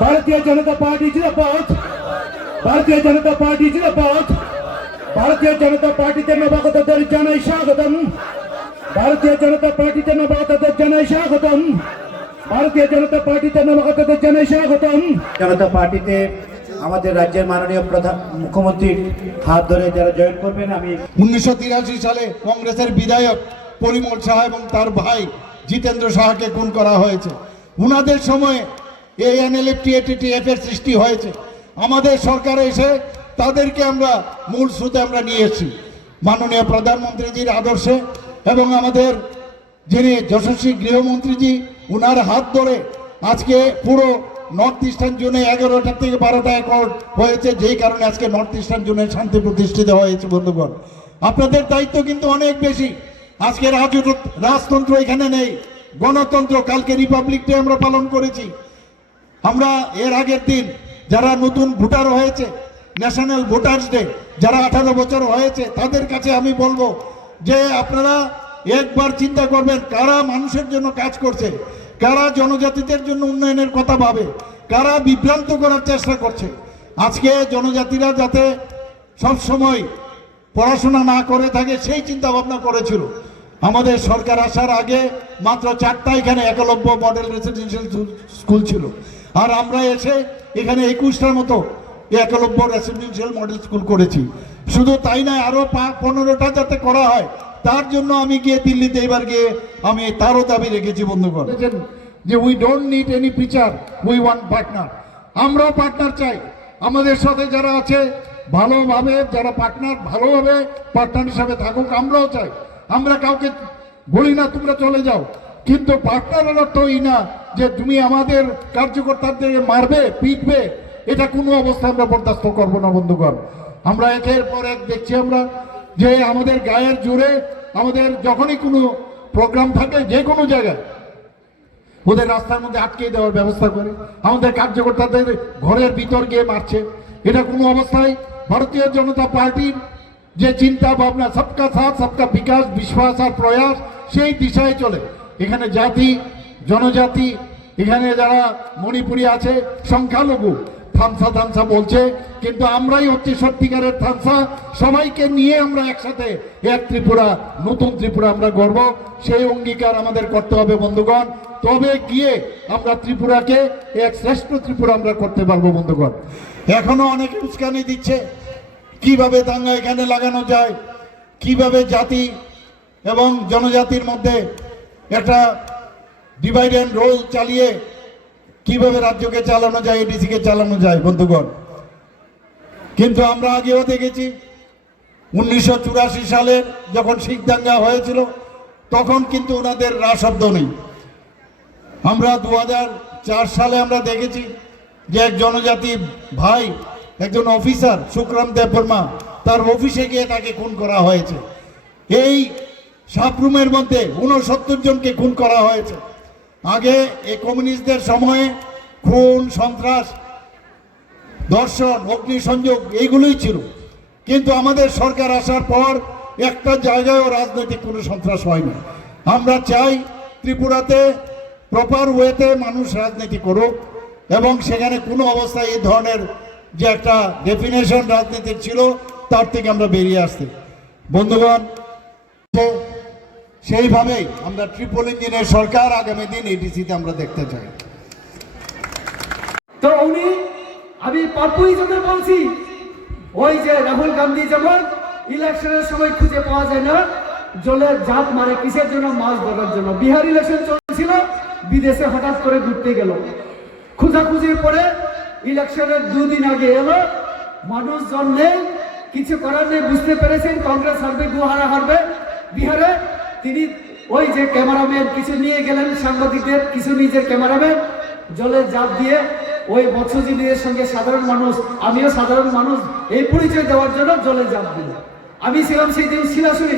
Bharatiya Janata party जिंदाबाद, Bharatiya Janata party जिंदाबाद, भारतीय जनता पार्टीच्या नवागतांना জানাই স্বাগতম, भारतीय जनता पार्टीच्या नवागतांना জানাই স্বাগতম, भारतीय जनता पार्टीच्या नवागतांना জানাই স্বাগতম। जनता पार्टीতে আমাদের রাজ্যের মাননীয় প্রধান মুখ্যমন্ত্রীর হাত ধরে যারা জয়েন করবেন। আমি 1983 সালে কংগ্রেসের বিধায়ক পরিমল সাহা এবং তার ভাই জিতেন্দ্র সাহাকে খুন করা হয়েছে। উনাদের সময়ে এই NLF-TATF এর সৃষ্টি হয়েছে। আমাদের সরকার এসে তাদেরকে আমরা মূল স্রোতে আমরা নিয়ে এসেছি মাননীয় প্রধানমন্ত্রীজির আদর্শে, এবং আমাদের যিনি যশস্বী গৃহমন্ত্রীজি উনার হাত ধরে আজকে পুরো নর্থ ইস্টার্ন জোনে 11টা থেকে 12টা অ্যাকর্ড হয়েছে, যেই কারণে আজকে নর্থ ইস্টার্ন জোনে শান্তি প্রতিষ্ঠিত হয়েছে। বন্ধুগণ, আপনাদের দায়িত্ব কিন্তু অনেক বেশি। আজকে রাজতন্ত্র এখানে নেই, গণতন্ত্র। কালকে রিপাবলিক ডে আমরা পালন করেছি। আমরা এর আগের দিন যারা নতুন ভোটার হয়েছে, ন্যাশনাল ভোটার্স ডে, যারা 18 বছর হয়েছে, তাদের কাছে আমি বলবো যে আপনারা একবার চিন্তা করবেন কারা মানুষের জন্য কাজ করছে, কারা জনজাতিদের জন্য উন্নয়নের কথা ভাবে, কারা বিভ্রান্ত করার চেষ্টা করছে। আজকে জনজাতিরা যাতে সবসময় পড়াশোনা না করে থাকে সেই চিন্তা ভাবনা করেছিল। আমাদের সরকার আসার আগে মাত্র 4টা এখানে একলব্য মডেল রেসিডেন্সিয়াল স্কুল ছিল, আর আমরা এসে এখানে 21টার মতো একলব্য রেসিডেন্সিয়াল মডেল স্কুল করেছি। শুধু তাই নয়, আরো 15টা যাতে করা হয় তার জন্য আমি গিয়ে দিল্লিতে এবার গিয়ে আমি তারও দাবি রেখেছি। বন্ধুগণ, যে we don't need any teacher, we want partner. আমরাও পার্টনার চাই। আমাদের সাথে যারা আছে ভালোভাবে, যারা পার্টনার ভালোভাবে পার্টনার হিসাবে থাকুক, আমরাও চাই। আমরা কাউকে বলি না তোমরা চলে যাও, কিন্তু পার্টনারের অর্থ এই না যে তুমি আমাদের কার্যকর্তাদের মারবে, পিটবে। এটা কোনো অবস্থা আমরা বরদাস্ত করবো না। বন্ধুগণ, আমরা একের পর এক দেখছি আমরা যে আমাদের গায়ের জোরে আমাদের যখনই কোনো প্রোগ্রাম থাকে যে কোনো জায়গায় ওদের রাস্তার মধ্যে আটকে দেওয়ার ব্যবস্থা করে, আমাদের কার্যকর্তাদের ঘরের ভিতর গিয়ে মারছে। এটা কোনো অবস্থায় ভারতীয় জনতা পার্টির যে চিন্তা ভাবনা সবকা সাথ সবকা বিকাশ, বিশ্বাস আর প্রয়াস, সেই দিশায় চলে। এখানে জাতি জনজাতি, এখানে যারা মণিপুরি আছে, সংখ্যালঘু থামসা বলছে, কিন্তু আমরাই হচ্ছে সত্যিকারের থামসা। সবাইকে নিয়ে আমরা একসাথে এক ত্রিপুরা, নতুন ত্রিপুরা আমরা গর্ব, সেই অঙ্গীকার আমাদের করতে হবে। বন্ধুগণ, তবে গিয়ে আমরা ত্রিপুরাকে এক শ্রেষ্ঠ ত্রিপুরা আমরা করতে পারবো। বন্ধুগণ, এখনো অনেকে উস্কানি দিচ্ছে কিভাবে দাঙ্গা এখানে লাগানো যায়, কিভাবে জাতি এবং জনজাতির মধ্যে একটা ডিভাইড অ্যান্ড রোল চালিয়ে কিভাবে রাজ্যকে চালানো যায়, এডিসিকে চালানো যায়। বন্ধুগণ, কিন্তু আমরা আগেও দেখেছি 1984 সালের যখন শিখ দাঙ্গা হয়েছিল তখন কিন্তু ওনাদের শব্দ নেই। আমরা 2004 সালে আমরা দেখেছি যে এক জনজাতি ভাই, একজন অফিসার সুখরাম দেববর্মা, তার অফিসে গিয়ে তাকে খুন করা হয়েছে। এই সাবরুমের মধ্যে 69 জনকে খুন করা হয়েছে। আগে এই কমিউনিস্টদের সময়ে খুন, সন্ত্রাস, ধর্ষণ, অগ্নিসংযোগ এইগুলোই ছিল, কিন্তু আমাদের সরকার আসার পর একটা জায়গায়ও রাজনৈতিক কোনো সন্ত্রাস হয়নি। আমরা চাই ত্রিপুরাতে প্রপার ওয়েতে মানুষ রাজনীতি করুক, এবং সেখানে কোনো অবস্থায় এই ধরনের যে একটা ডেফিনেশন রাজনীতির ছিল তার থেকে আমরা বেরিয়ে আসতে। বন্ধুগণ, সেইভাবেই আমরা ট্রিপল ইঞ্জিনের সরকার আগামী দিন এডিসিতে আমরা দেখতে চাই। তো আমি পাপ্পুই জন্য বলছি, ওই যে রাহুল গান্ধী যেমন ইলেকশনের সময় খুঁজে পাওয়া যায় না, জলের জাপ মারে কিসের জন্য? মাছ ধরার জন্য। বিহার ইলেকশন চলছিল, বিদেশে হঠাৎ করে ঘুরতে গেল, খোঁজাখুঁজির পরে ইলেকশনের 2 দিন আগে এলো, মানুষজন নেই, কিছু করার নেই, বুঝতে পেরেছেন কংগ্রেস হারবে, গুহারা হারবে বিহারে। তিনি ওই যে ক্যামেরাম্যান কিছু নিয়ে গেলেন, সাংবাদিকদের কিছু নিজের ক্যামেরাম্যান, জলের জাপ দিয়ে ওই মৎস্যজীবীদের সঙ্গে সাধারণ মানুষ, আমিও সাধারণ মানুষ, এই পরিচয় দেওয়ার জন্য জলে জাপ দিল। আমি ছিলাম সেই দিন শিলাশুড়ি।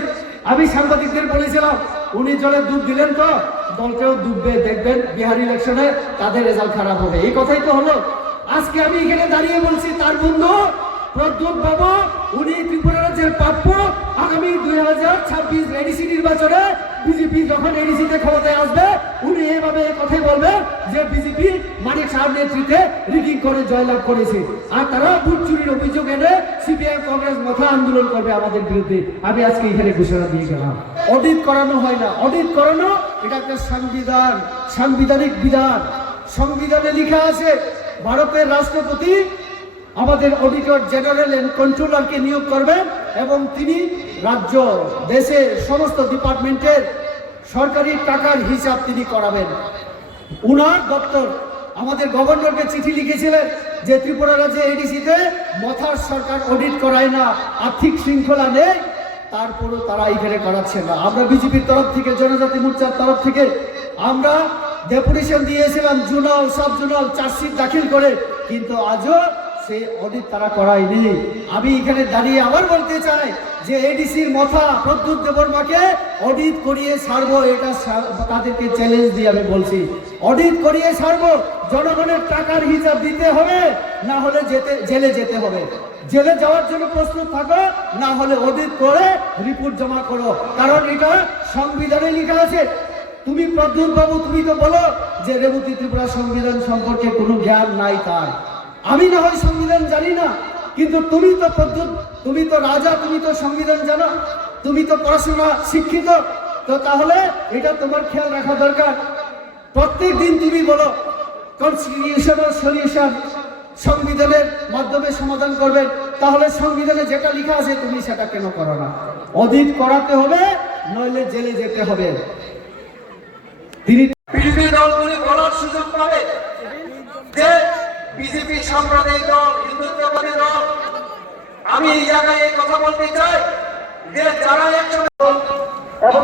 আমি সাংবাদিকদের বলেছিলাম উনি জলে ডুব দিলেন তো দলকেও ডুববে, দেখবেন বিহার ইলেকশনে তাদের রেজাল্ট খারাপ হবে। এই কথাই তো হলো। আজকে আমি এখানে দাঁড়িয়ে বলছি তার বন্ধু প্রদ্যুৎ বাবু উনি ত্রিপুরা রাজ্যের প্রাপ্য। আগামী 2026 এডিসি নির্বাচনে বিজেপি যখন এডিসিতে ক্ষমতায় আসবে উনি এভাবে কথাই বলবেন যে বিজেপি মানিক সাহেব নেতৃত্বে রিগিং করে জয়লাভ করেছে, আর তারা ভোট চুরির অভিযোগ এনে সিপিএম কংগ্রেস মাথা আন্দোলন করবে আমাদের বিরুদ্ধে। আমি আজকে এখানে ঘোষণা দিয়ে গেলাম। অডিট করানো হয় না, অডিট করানো এটা একটা সংবিধান, সাংবিধানিক বিধান। সংবিধানে লেখা আছে ভারতের রাষ্ট্রপতি আমাদের অডিটর জেনারেল এন্ড কন্ট্রোলারকে নিয়োগ করবেন এবং তিনি রাজ্য দেশের সমস্ত ডিপার্টমেন্টের সরকারি টাকার হিসাব তিনি করাবেন। উনার দপ্তর আমাদের গভর্নরকে চিঠি লিখেছিলেন যে ত্রিপুরা রাজ্যে এডিসিতে মথার সরকার অডিট করায় না, আর্থিক শৃঙ্খলা নেই, তারপরও তারা এখানে করাচ্ছে না। আমরা বিজেপির তরফ থেকে, জনজাতি মোর্চার তরফ থেকে আমরা ডেপুটেশন দিয়েছিলাম জোনাল সাব জোনাল চার্জশিট দাখিল করে, কিন্তু আজও সেই অডিট তারা করায়নি। আমি এখানে দাঁড়িয়ে আবার বলতে চাই যে এডিসির মাথা প্রদ্যুৎ দেববর্মাকে অডিট করিয়ে ছাড়বো, এটা তাদেরকে চ্যালেঞ্জ দিয়ে আমি বলছি। অডিট করিয়ে ছাড়বো, জনগণের টাকার হিসাব দিতে হবে, না হলে জেলে যেতে হবে। জেলে যাওয়ার জন্য প্রস্তুত থাকো, না হলে অডিট করে রিপোর্ট জমা করো, কারণ এটা সংবিধানে লেখা আছে। তুমি প্রদ্যুৎ বাবু তুমি তো বলো যে রেবতী ত্রিপুরা সংবিধান সম্পর্কে কোনো জ্ঞান নাই তার। আমি না হয় সংবিধান জানি না, কিন্তু তুমি তো প্রদ্যুৎ, তুমি তো রাজা, তুমি তো সংবিধান জানো, তুমি তো পড়াশোনা শিক্ষিত, তো তাহলে এটা তোমার খেয়াল রাখা দরকার। প্রত্যেক দিন তুমি বলো কনস্টিটিউশনাল সলিউশন সংবিধানের মাধ্যমে সমাধান করবেন, তাহলে সংবিধানে যেটা লেখা আছে তুমি সেটা কেন করো না? অডিট করাতে হবে, নইলে জেলে যেতে হবে। তিনি বিজেপি দলগুলি বলার সুযোগ পাবে যে বিজেপি সাম্প্রদায়িক দল, হিন্দুত্ববাদী দল। আমি এই জায়গায় এই কথা বলতে চাই যে যারা একসময় এবং